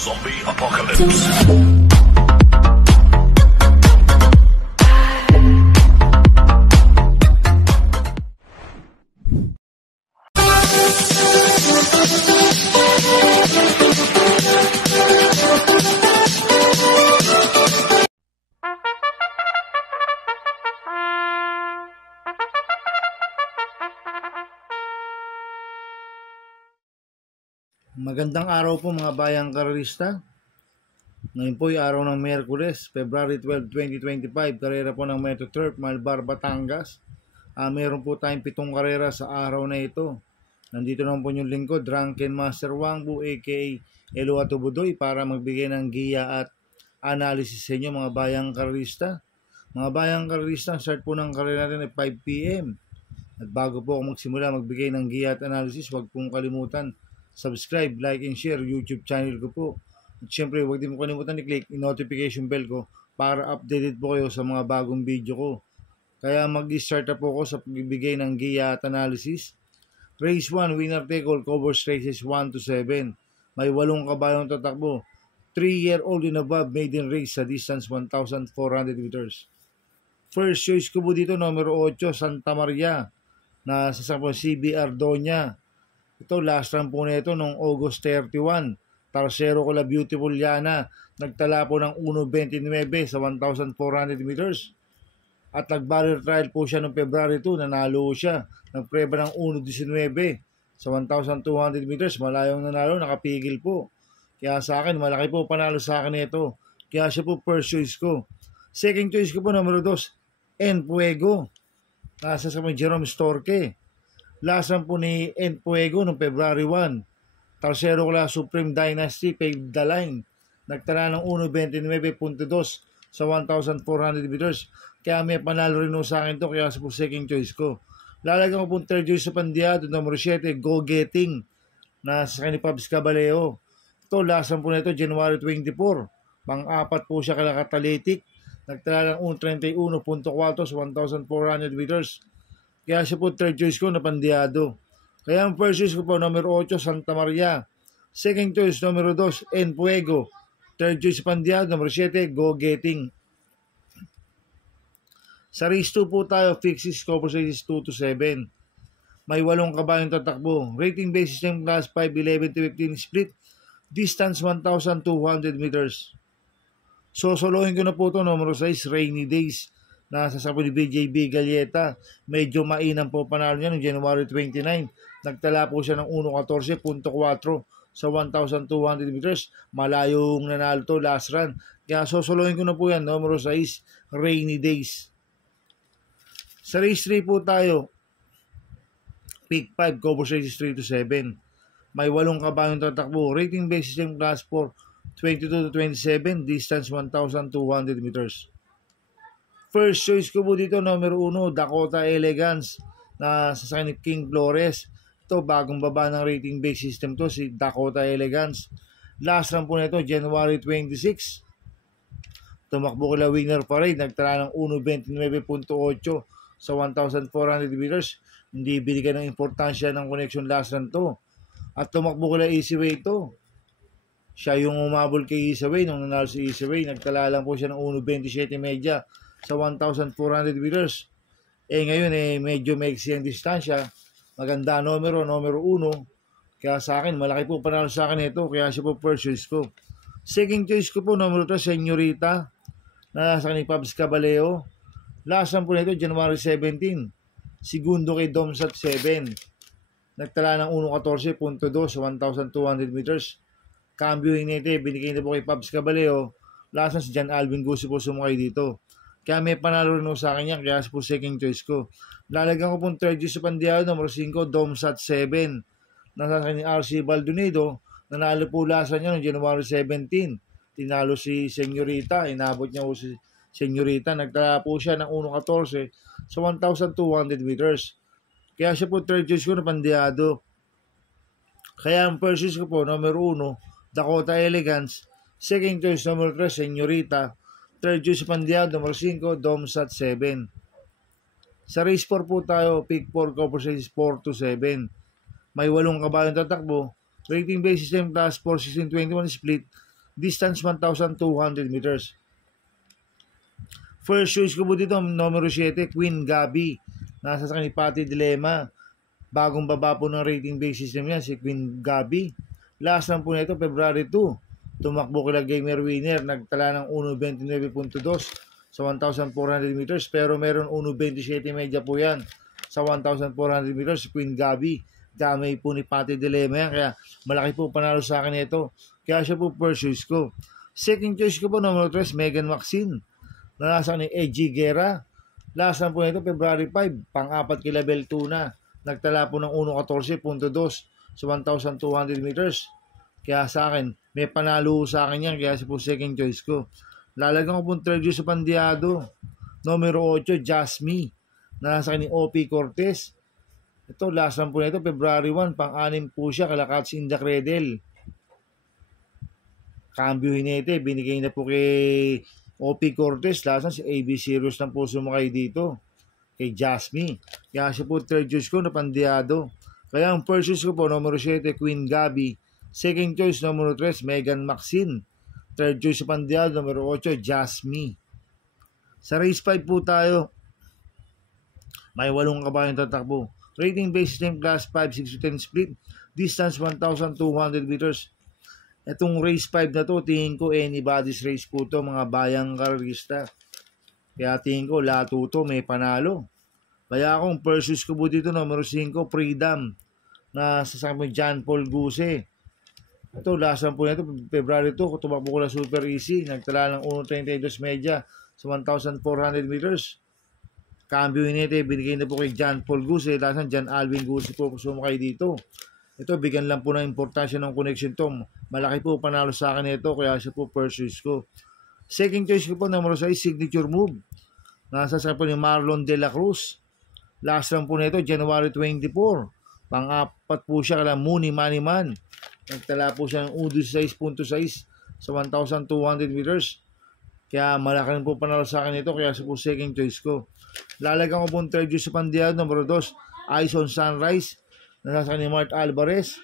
Zombie Apocalypse. Magandang araw po mga bayang karerista. Ngayon po ay araw ng Miyerkules, February 12, 2025. Karera po ng Metro Turf, Malbar, Batangas. Meron po tayong 7 karera sa araw na ito. Nandito naman po yung lingkod, Drunken Master Wangbu aka Elo Atubudoy para magbigay ng giya at analysis sa inyo mga bayang karerista. Mga bayang karerista, start po ng karera natin ay 5 PM. At bago po ako magsimula magbigay ng giya at analysis, huwag pong kalimutan subscribe, like, and share YouTube channel ko po. At syempre, huwag din mo kalimutan i-click yung notification bell ko para updated po kayo sa mga bagong video ko. Kaya mag-start na po ako sa pagbibigay ng giya at analysis. Race 1, winner take all, covers races 1 to 7. May 8 kabayong tatakbo. 3-year-old and above maiden race sa distance 1,400 meters. First choice ko po dito, numero 8, Santa Maria, na sa CBR Doña. Ito, last run po na ito noong August 31. Tarsero ko la Beautiful Yana. Nagtala po ng 1.29 sa 1,400 meters. At nag-barrier trial po siya noong February 2. Nanalo siya. Nagpreba ng 1.19 sa 1,200 meters. Malayong nanalo, nakapigil po. Kaya sa akin, malaki po panalo sa akin ito. Kaya siya po first choice ko. Second choice ko po, numero 2, En Fuego. Nasa sa Jerome Storke. Lasan po ni En Fuego noong February 1. Tarsero ko la Supreme Dynasty, paved the line. Nagtala ng 1.29.2 sa 1,400 meters. Kaya may panalo rin sa akin to, kaya sa po second choice ko. Lalagyan ko po third choice sa Pandiado, numero 7, Go Getting, na sa ni Pabs Caballeo. Ito, lasan po na ito, January 24. Pang-apat po siya kala Catalytic. Nagtala ng 1.31.4 sa 1,400 meters. Kaya siya po third choice ko na Pandiado. Kaya ang first choice ko po, numero 8, Santa Maria. Second choice, numero 2, En Fuego. Third choice Pandiado, numero 7, Go Getting. Sa race 2 po tayo, fixes, cover races 2 to 7. May 8 kabayong tatakbo. Rating basis ng class 5, 11 to 15 split. Distance 1,200 meters. Sosolohin ko na po ito, numero 6, Rainy Days. Nasa sa ni BJB Galieta. Medyo mainam po panalo niya noong January 29. Nagtala po siya ng 1.14.4 sa 1,200 meters. Malayong nanalo to last run. Kaya sosolohin ko na po yan. Numero 6, Rainy Days. Sa race 3 po tayo. Pick 5, cover races 3 to 7. May 8 kabayong tatakbo. Rating basis ng class 4, 22 to 27. Distance 1,200 meters. First choice ko po dito, numero 1, Dakota Elegance, na sa ni King Flores. Ito, bagong baba ng rating base system to, si Dakota Elegance. Last run po na ito, January 26. Tumakbo kila Winner Parade, nagtala ng 1.29.8 sa 1,400 meters. Hindi binigyan ng importansya ng connection last run to. At tumakbo kila Easyway to. Siya yung umabol kay Easyway, nung nanalo si Easyway, nagtala lang po siya ng 1.27 media sa 1,400 meters. Ngayon medyo maiksi ang distansya. Maganda numero 1. Kaya sa akin, malaki po panalo sa akin ito. Kaya siya po first choice ko. Second choice ko po, numero 3, Señorita, na sa ni Pabs Caballeo. Last one po nito, January 17. Segundo kay Domsat 7. Nagtala ng 1.14.2 sa 1,200 meters. Cambio nito, binigay na po kay Pabs Caballeo. Last one si John Alvin Gusi po sumakay dito. Kaya may panalo rin sa akin yan, kaya po second choice ko. Lalagyan ko pong third choice sa Pandiado, numero 5, Domsat 7. Nasa ni RC Baldonado, nanalo po lasan niya noong January 17. Tinalo si Señorita, inabot niya po si Señorita. Nagtala po siya ng 1.14 sa 1,200 meters. Kaya siya po third choice ko na Pandiado. Kaya ang first choice ko po, numero 1, Dakota Elegance. Second choice, numero 3, Señorita. Third choice Pandiado, numero 5, Domsat 7. Sa race 4 po tayo, pick 4, cover races 4 to 7. May 8 kabayong tatakbo. Rating base system class 4, 16, 21 split. distance 1,200 meters. First choice ko po dito, numero 7, Queen Gabi. Nasa sa kanya Pati Dilema. Bagong baba po ng rating base system niya, si Queen Gabi. Last lang po nito, February 2. Tumakbo kila Gamer Winner. Nagtala ng 1.29.2 sa 1,400 meters. Pero meron 1.27 media po yan sa 1,400 meters. Si Queen Gabi. Gamay po ni Pati Dilema yan. Kaya malaki po panalo sa akin ito. Kaya siya po first choice ko. Second choice ko po, number 3, Megan Maxine. Nasa ni Edgy Guerra. Last lang po nito, February 5. Pang-apat kila Bell 2 na. Nagtala po ng 1.14.2 sa 1,200 meters. Kaya sa akin, may panalo sa akin yan. Kaya siya po second choice ko. Lalagyan ko po third choice sa Pandiado. Numero 8, Jasmine. Nasa ni OP Cortez. Ito, last lang po nito, February 1. Pang-anim po siya, Kalakats in the Cradle. Cambio Hinete, binigay na po kay OP Cortez. Last lang si AB Serious lang po sumakay dito. Kay Jasmine. Kaya siya po third choice ko na Pandiado. Kaya ang first choice ko po, numero 7, Queen Gabi. Second choice, numero 3, Megan Maxine. Third choice sa Pandiado, numero 8, Jasmine. Sa race 5 po tayo. May 8 kabayong tatakbo. Rating base system class 5, 6-10 split. Distance 1,200 meters. Itong race 5 na to, tingin ko anybody's race po to, mga bayang karista. Kaya tingin ko, lahat to may panalo. Kaya akong first ko po dito, numero 5, Freedom. Na sasama mo John Paul Guse. Ito, last lang po nito, February 2, tumakbo ko na super easy. Nagtala ng 1.32 media sa 1,400 meters. Cambio Hinete, binigay na po kay John Paul Guse. Last lang, John Alvin Guse po sumakay dito. Ito, bigyan lang po ng importansya ng connection to. Malaki po panalo sa akin ito, kaya siya po first choice ko. Second choice ko po, numero 6, Signature Move. Nasa sa po ni Marlon De La Cruz. Last lang po nito, January 24. Pang-apat po siya kala Mooney Maniman. Nagtala po siya ng 16.6 sa 1,200 meters. Kaya malaki rin po panalo sa akin ito, kaya siya po second choice ko. Lalagyan ko po third choice sa Pandiado, numero 2, Eyes on Sunrise. Nasa ni Mart Alvarez.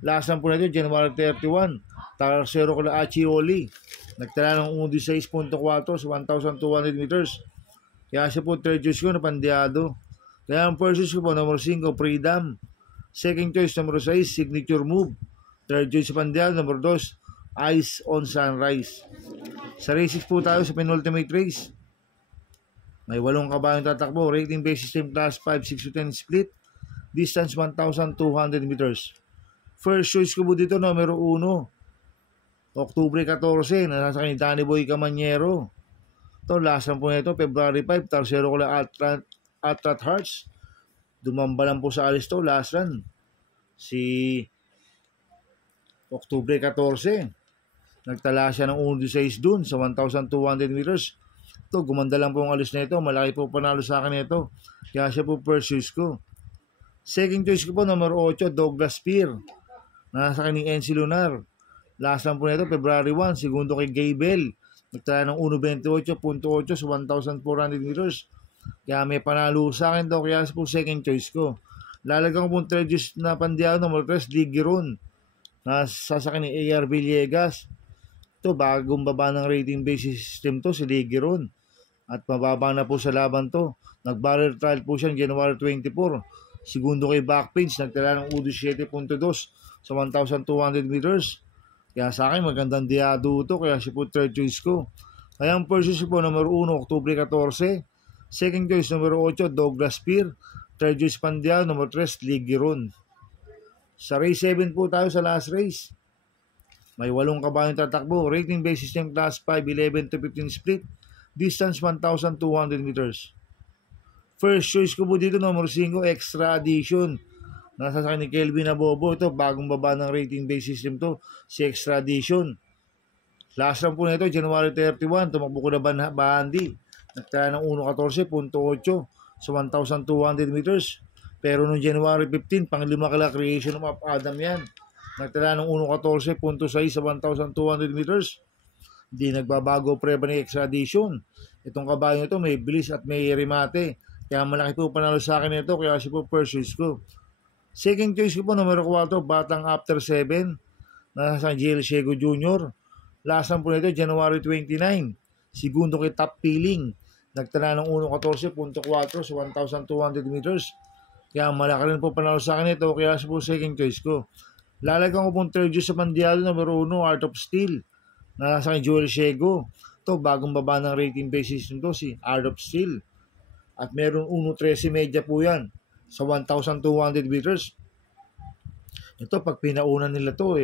Last lang po nito, January 31. Tercero kala Achioli. Nagtala ng 16.4 sa 1,200 meters. Kaya siya po third choice ko na Pandiado. Kaya ang first choice ko po, numero 5, Freedom. Second choice, numero 6, Signature Move. Third choice sa Pandiado, numero 2, Eyes on Sunrise. Sa race 6 po tayo sa penultimate race. May 8 kabayong tatakbo. Rating base system class 5, 6-10 split. Distance 1,200 meters. First choice ko po dito, numero 1. Oktubre 14, nasa kanya Danny Boy Camanyero. Ito, last lang po nito, February 5, tercero ko lang Atrat Hearts. Dumamba lang po sa alis to, last run. Si Oktubre 14. Nagtala siya ng 1.16 dun sa 1,200 meters. Ito, gumanda lang po ang alis na ito. Malaki po panalo sa akin ito. Kaya siya po first choice ko. Second choice ko po, numero 8, Douglas Spear. Nasa kanyang NC Lunar. Last lang po nito, February 1, segundo kay Gaybel. Nagtala ng 1.28.8 sa 1,400 meters. Kaya may panalo sa akin daw, kaya po second choice ko. Lalagyan ko po third choice na Pandiado, numero 3, Ligiron. Nasa sa kanyang AR Villegas. Ito, bagong baba ng rating base system to, si Ligiron. At mababa na po sa laban to. Nag-barrel trial po siya January 24. Segundo kay Backpage, nagtala ng 17.2 sa 1,200 meters. Kaya sa akin, magandang diado ito, kaya siya po third choice ko. Kaya ang first choice po, numero 1, Oktubre 14. Second choice, numero 8, Douglas Spear. Third choice, Pandiado, numero 3, Ligiron. Sa race 7 po tayo sa last race. May 8 kabayong tatakbo. Rating base system class 5, 11-15 split. Distance 1,200 meters. First choice ko po dito, numero 5, Extra Edition. Nasa sa ni Kelvin Abobo. Ito, bagong baba ng rating base system to. Si Extra Edition. Last lang po na ito, January 31. Tumakbo ko na Bahandi. Nagtala ng 1.14.8 sa 1,200 meters. Pero noong January 15, pang-5 kala Creation of Adam yan. Nagtala ng 1.14.6 sa 1,200 meters. Hindi nagbabago preba ni Extra Edition. Itong kabayo ito may bilis at may remate. Kaya malaki po panalo sa akin ito. Kaya siya po first choice ko. Second choice ko po, numero 4, Batang After 7. Nasa San Jiel Siego Jr. Lasan po nito, January 29. Segundo kay Top Peeling. Nagtala ng 1.14.4 sa 1,200 meters. Kaya malaki rin po panalo sa akin ito. Kaya po second choice ko. Lalagyan ko pong third choice sa Pandiado, number 1, Art of Steel. Nasa kay Joel Shego. Ito, bagong baba ng rating basis nito, si Art of Steel. At meron 1.13 media po yan sa 1,200 meters. Ito, pag pinaunan nila to,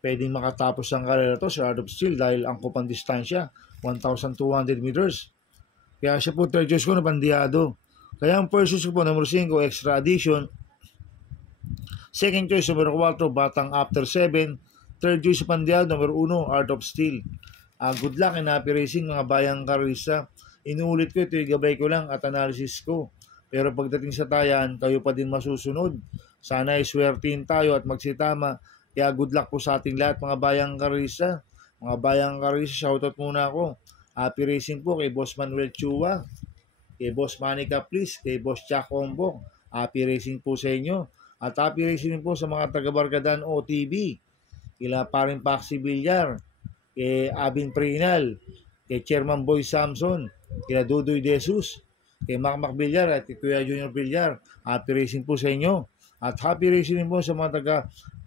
pwedeng makatapos ang karera to sa Art of Steel dahil ang kupang distansya, 1,200 meters. Kaya siya po third choice ko na Pandiado. Kaya ang first choice ko po, number 5, Extra Addition. Second choice, number 4, Batang After 7. Third choice sa Pandiado, number 1, Art of Steel. Good luck and happy racing mga bayang karista. Inuulit ko, ito gabay ko lang at analysis ko. Pero pagdating sa tayan, kayo pa din masusunod. Sana iswertin tayo at magsitama. Kaya good luck po sa ating lahat mga bayang karista. Mga bayang karista, shoutout muna ako. Happy racing po kay Boss Manuel Chua, kay Boss Manny Caplis, kay Boss Jack Ombong. Happy racing po sa inyo. At happy racing po sa mga taga-Barkadan OTV. Kila paring Paxi Villar, kay Abin Prinal, kay Chairman Boy Samson, kila Dudoy Jesus, kay Mac Villar at kay Kuya Junior Villar. Happy racing po sa inyo. At happy racing po sa mga taga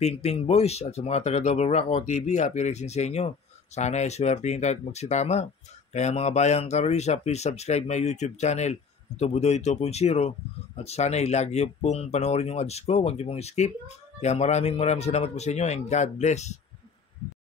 Ping Ping Boys at sa mga taga Double Rock OTV. Happy racing sa inyo. Sana iswertihin tayo at magsitama. Kaya mga bayang karisa, please subscribe my YouTube channel, Tubudoy 2.0. At sana lagi pong panoorin yung ads ko. Huwag niyo pong skip. Kaya maraming salamat po sa inyo and God bless.